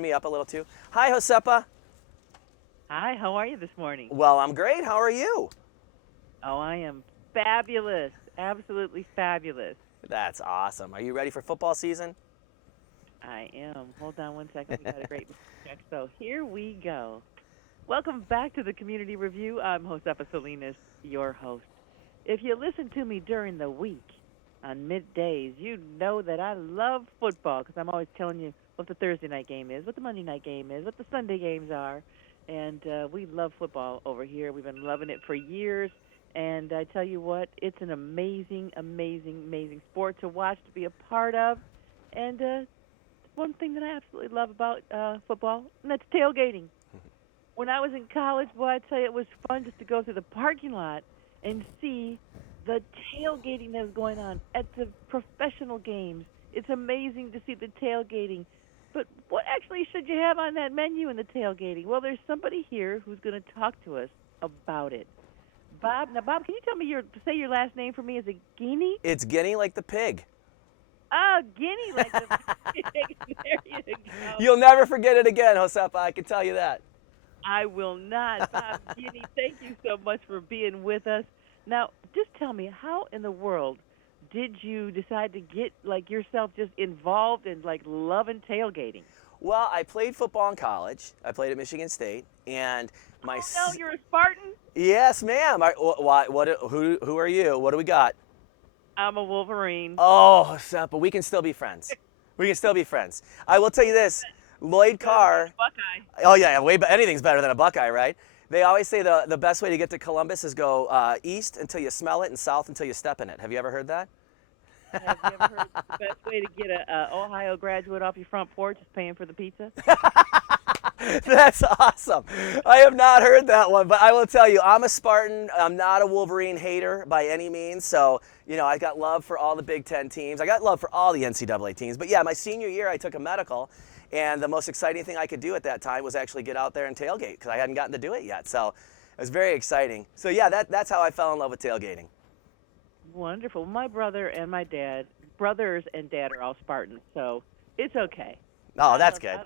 turning me up a little too. Hi, Josepa. Hi, how are you this morning? Well, I'm great. How are you? Oh, I am fabulous. Absolutely fabulous. That's awesome. Are you ready for football season? I am. Hold on one second. We got a great check. So here we go. Welcome back to the Community Review. I'm Josefa Salinas, your host. If you listen to me during the week on middays, you know that I love football because I'm always telling you what the Thursday night game is, what the Monday night game is, what the Sunday games are. And we love football over here. We've been loving it for years. And I tell you what, it's an amazing, amazing, amazing sport to watch, to be a part of. And one thing that I absolutely love about football, and that's tailgating. When I was in college, boy, I tell you, it was fun just to go through the parking lot and see the tailgating that was going on at the professional games. It's amazing to see the tailgating. But what actually should you have on that menu in the tailgating? Well, there's somebody here who's going to talk to us about it. Bob, now, Bob, can you tell me say your last name for me? Is it Guiney? It's Guinea like the pig. Oh, Guinea, like the there you go. You'll never forget it again, Josepa. I can tell you that. I will not. Bob Guiney, thank you so much for being with us. Now, just tell me, how in the world did you decide to get like yourself just involved in like loving tailgating? Well, I played football in college. I played at Michigan State, and my Oh no, you're a Spartan? yes, ma'am. Who are you? What do we got? I'm a Wolverine. Oh, Josepa, we can still be friends. We can still be friends. I will tell you this, Lloyd Carr. Buckeye. Oh yeah, anything's better than a Buckeye, right? They always say the best way to get to Columbus is go east until you smell it and south until you step in it. Have you ever heard that? Have you ever heard the best way to get a Ohio graduate off your front porch is paying for the pizza? That's awesome. I have not heard that one, but I will tell you, I'm a Spartan. I'm not a Wolverine hater by any means. So, I got love for all the Big Ten teams. I got love for all the NCAA teams. But yeah, my senior year, I took a medical. And the most exciting thing I could do at that time was actually get out there and tailgate because I hadn't gotten to do it yet. So it was very exciting. So yeah, that's how I fell in love with tailgating. Wonderful. My brothers and dad are all Spartans, so it's okay. Oh, that's good.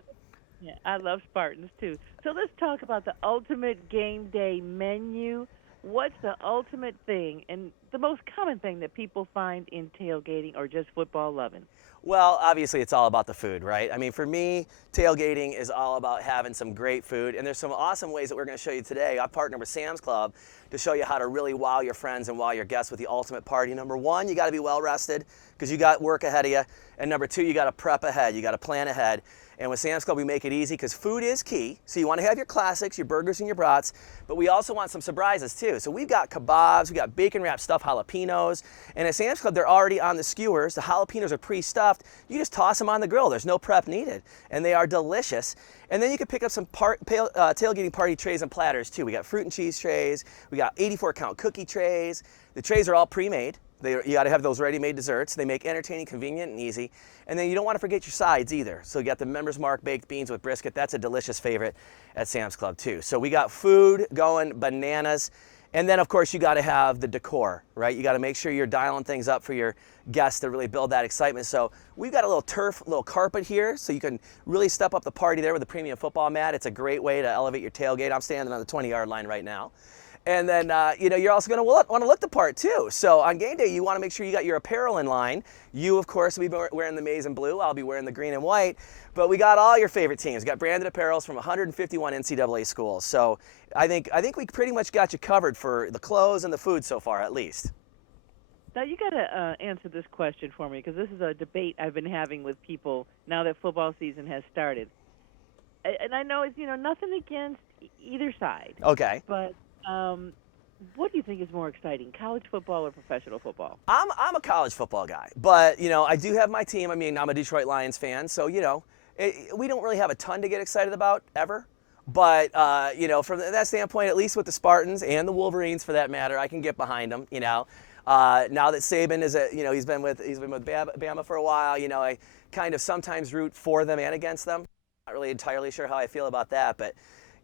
I love Spartans too. So let's talk about the ultimate game day menu. What's the ultimate thing and the most common thing that people find in tailgating or just football loving? Well, obviously it's all about the food, right? I mean, for me, tailgating is all about having some great food, and there's some awesome ways that we're going to show you today. I've partnered with Sam's Club to show you how to really wow your friends and wow your guests with the ultimate party. Number one, you got to be well rested because you got work ahead of you, and number two, you got to prep ahead. You got to plan ahead. And with Sam's Club, we make it easy because food is key. So you want to have your classics, your burgers and your brats, but we also want some surprises too. So we've got kebabs, we got bacon wrapped stuffed jalapenos, and at Sam's Club, they're already on the skewers. The jalapenos are pre-stuffed. You just toss them on the grill. There's no prep needed, and they are delicious. And then you can pick up some tailgating party trays and platters too. We got fruit and cheese trays. We got 84-count cookie trays. The trays are all pre-made. You got to have those ready-made desserts. They make entertaining, convenient, and easy. And then you don't want to forget your sides either. So you got the Members Mark baked beans with brisket. That's a delicious favorite at Sam's Club too. So we got food going bananas. And then of course you got to have the decor, right? You got to make sure you're dialing things up for your guests to really build that excitement. So we've got a little carpet here so you can really step up the party there with a premium football mat. It's a great way to elevate your tailgate. I'm standing on the 20-yard line right now. And then, you're also going to want to look the part too. So on game day, you want to make sure you got your apparel in line. You, of course, will be wearing the maize and blue. I'll be wearing the green and white. But we got all your favorite teams. We got branded apparels from 151 NCAA schools. So I think we pretty much got you covered for the clothes and the food so far, at least. Now you got to answer this question for me because this is a debate I've been having with people now that football season has started. And I know it's nothing against either side. Okay. But what do you think is more exciting, college football or professional football? I'm a college football guy, but I do have my team. I mean, I'm a Detroit Lions fan, so we don't really have a ton to get excited about ever. But from that standpoint, at least with the Spartans and the Wolverines, for that matter, I can get behind them. Now that Saban is he's been with Bama for a while. I kind of sometimes root for them and against them. Not really entirely sure how I feel about that, but.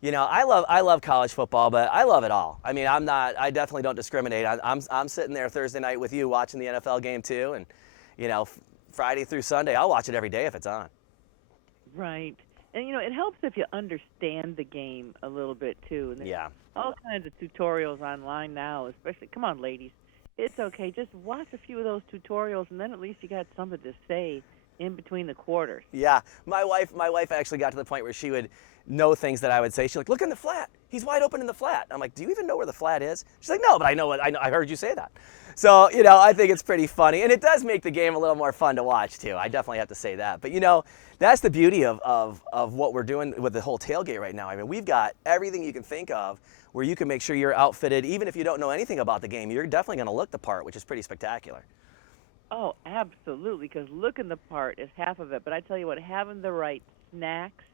I love college football, but I love it all. I mean, I definitely don't discriminate. I'm sitting there Thursday night with you watching the NFL game too, and Friday through Sunday, I'll watch it every day if it's on. Right. And, it helps if you understand the game a little bit, too. And there's Yeah. all kinds of tutorials online now, especially, come on, ladies. It's okay. Just watch a few of those tutorials, and then at least you got something to say in between the quarters. Yeah, my wife actually got to the point where she would know things that I would say. She's like, "Look in the flat. He's wide open in the flat." I'm like, "Do you even know where the flat is?" She's like, "No, but I know what I heard you say that." So, I think it's pretty funny, and it does make the game a little more fun to watch too. I definitely have to say that. But that's the beauty of what we're doing with the whole tailgate right now. I mean, we've got everything you can think of where you can make sure you're outfitted, even if you don't know anything about the game. You're definitely going to look the part, which is pretty spectacular. Oh, absolutely, because looking the part is half of it. But I tell you what, having the right snacks,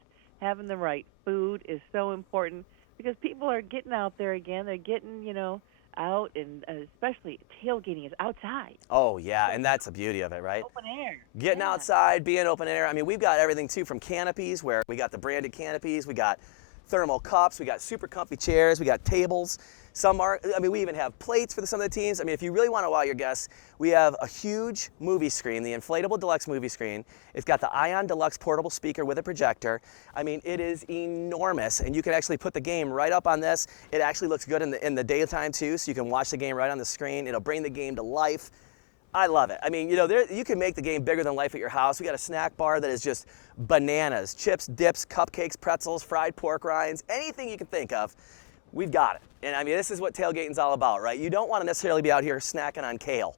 having the right food is so important because people are getting out there again. They're getting, out, and especially tailgating is outside. Oh, yeah, and that's the beauty of it, right? Open air. Getting Yeah. outside, being open air. I mean, we've got everything too from canopies, where we got the branded canopies, we got thermal cups, we got super comfy chairs, we got tables. We even have plates for some of the teams. I mean, if you really want to wow your guests, we have a huge movie screen, the inflatable deluxe movie screen. It's got the Ion Deluxe portable speaker with a projector. I mean, it is enormous, and you can actually put the game right up on this. It actually looks good in the daytime too, so you can watch the game right on the screen. It'll bring the game to life. I love it. I mean, you can make the game bigger than life at your house. We got a snack bar that is just bananas, chips, dips, cupcakes, pretzels, fried pork rinds, anything you can think of. We've got it. And I mean, this is what tailgating's all about, right? You don't want to necessarily be out here snacking on kale.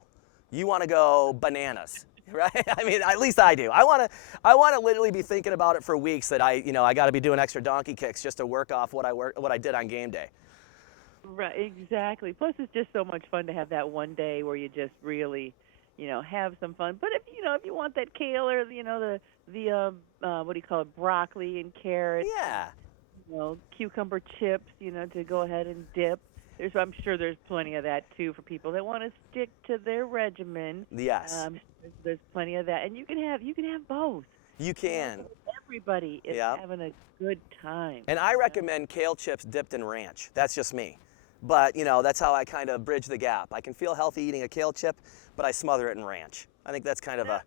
You want to go bananas, right? I mean, at least I do. I want to literally be thinking about it for weeks that I got to be doing extra donkey kicks just to work off what I did on game day. Right, exactly. Plus, it's just so much fun to have that one day where you just really, have some fun. But if you want that kale or the what do you call it, broccoli and carrots, Yeah. Cucumber chips, to go ahead and dip. I'm sure there's plenty of that too for people that want to stick to their regimen. Yes. There's plenty of that, and you can have both. You can. Everybody is having a good time. And I recommend kale chips dipped in ranch. That's just me. But, that's how I kind of bridge the gap. I can feel healthy eating a kale chip, but I smother it in ranch. I think that's kind of a...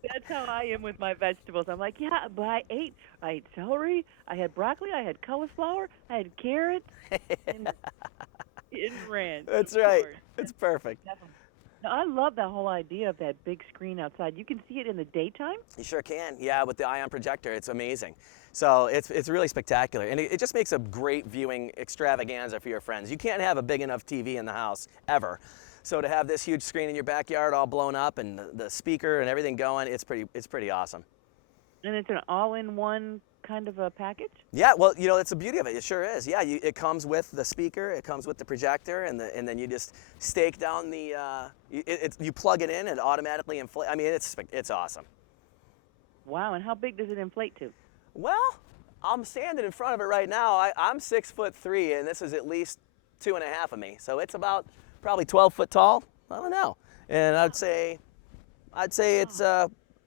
That's how I am with my vegetables. I'm like, yeah, but I ate celery, I had broccoli, I had cauliflower, I had carrots, and in ranch. That's right. It's perfect. Now, I love that whole idea of that big screen outside. You can see it in the daytime? You sure can. Yeah, with the Ion projector, it's amazing. So it's really spectacular. And it just makes a great viewing extravaganza for your friends. You can't have a big enough TV in the house, ever. So to have this huge screen in your backyard all blown up and the speaker and everything going, it's pretty awesome. And it's an all-in-one kind of a package? Yeah, well, that's the beauty of it. It sure is. Yeah, it comes with the speaker, it comes with the projector, and then you just stake down you plug it in and automatically inflate. I mean, it's awesome. Wow, and how big does it inflate to? Well, I'm standing in front of it right now. I'm 6'3", and this is at least 2.5 of me, so it's about probably 12 foot tall. I don't know, and I'd say it's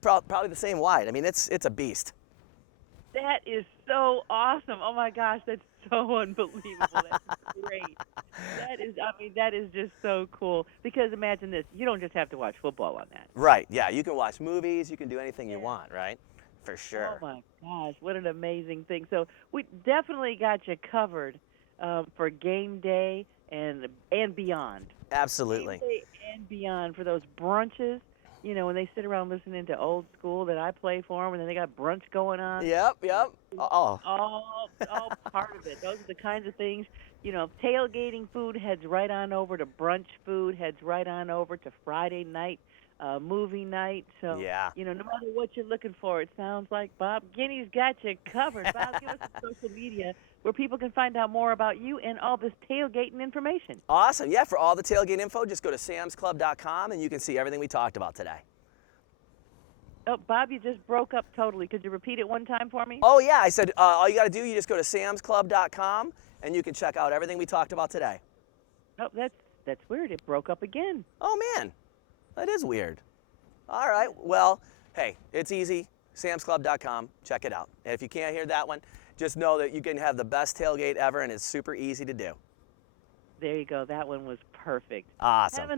probably the same wide. I mean, it's a beast. That is so awesome. Oh my gosh, that's so unbelievable. That's great. That is just so cool. Because imagine this, you don't just have to watch football on that. Right, yeah, you can watch movies, you can do anything you want, right? For sure. Oh my gosh, what an amazing thing. So we definitely got you covered for game day and beyond. Absolutely. Game day and beyond for those brunches. When they sit around listening to old school that I play for them, and then they got brunch going on. Yep. Oh. All part of it. Those are the kinds of things. Tailgating food heads right on over to brunch food, heads right on over to Friday night movie night. So, yeah. No matter what you're looking for, it sounds like Bob Guiney's got you covered. Bob, give us some social media where people can find out more about you and all this tailgating information. Awesome. Yeah, for all the tailgate info, just go to samsclub.com and you can see everything we talked about today. Oh, Bob, you just broke up totally. Could you repeat it one time for me? Oh, yeah. I said all you got to do, you just go to samsclub.com and you can check out everything we talked about today. Oh, that's weird. It broke up again. Oh, man. That is weird. All right. Well, hey, it's easy. samsclub.com. Check it out. And if you can't hear that one, just know that you can have the best tailgate ever, and it's super easy to do. There you go. That one was perfect. Awesome.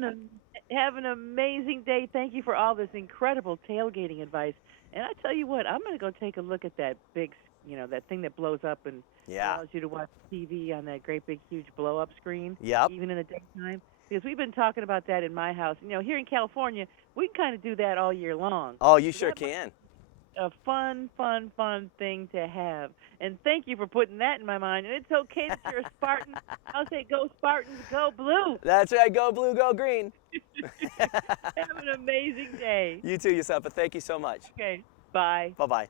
Have an amazing day. Thank you for all this incredible tailgating advice. And I tell you what, I'm going to go take a look at that big, that thing that blows up and Yeah. allows you to watch TV on that great big huge blow up screen, Yep. even in the daytime. Because we've been talking about that in my house. Here in California, we can kind of do that all year long. Oh, you So sure that might can. be a fun thing to have. And thank you for putting that in my mind. And it's okay that you're a Spartan. I'll say go Spartans, go blue. That's right. Go blue, go green. Have an amazing day. You too, Yusefa. Thank you so much. Okay, bye. Bye-bye.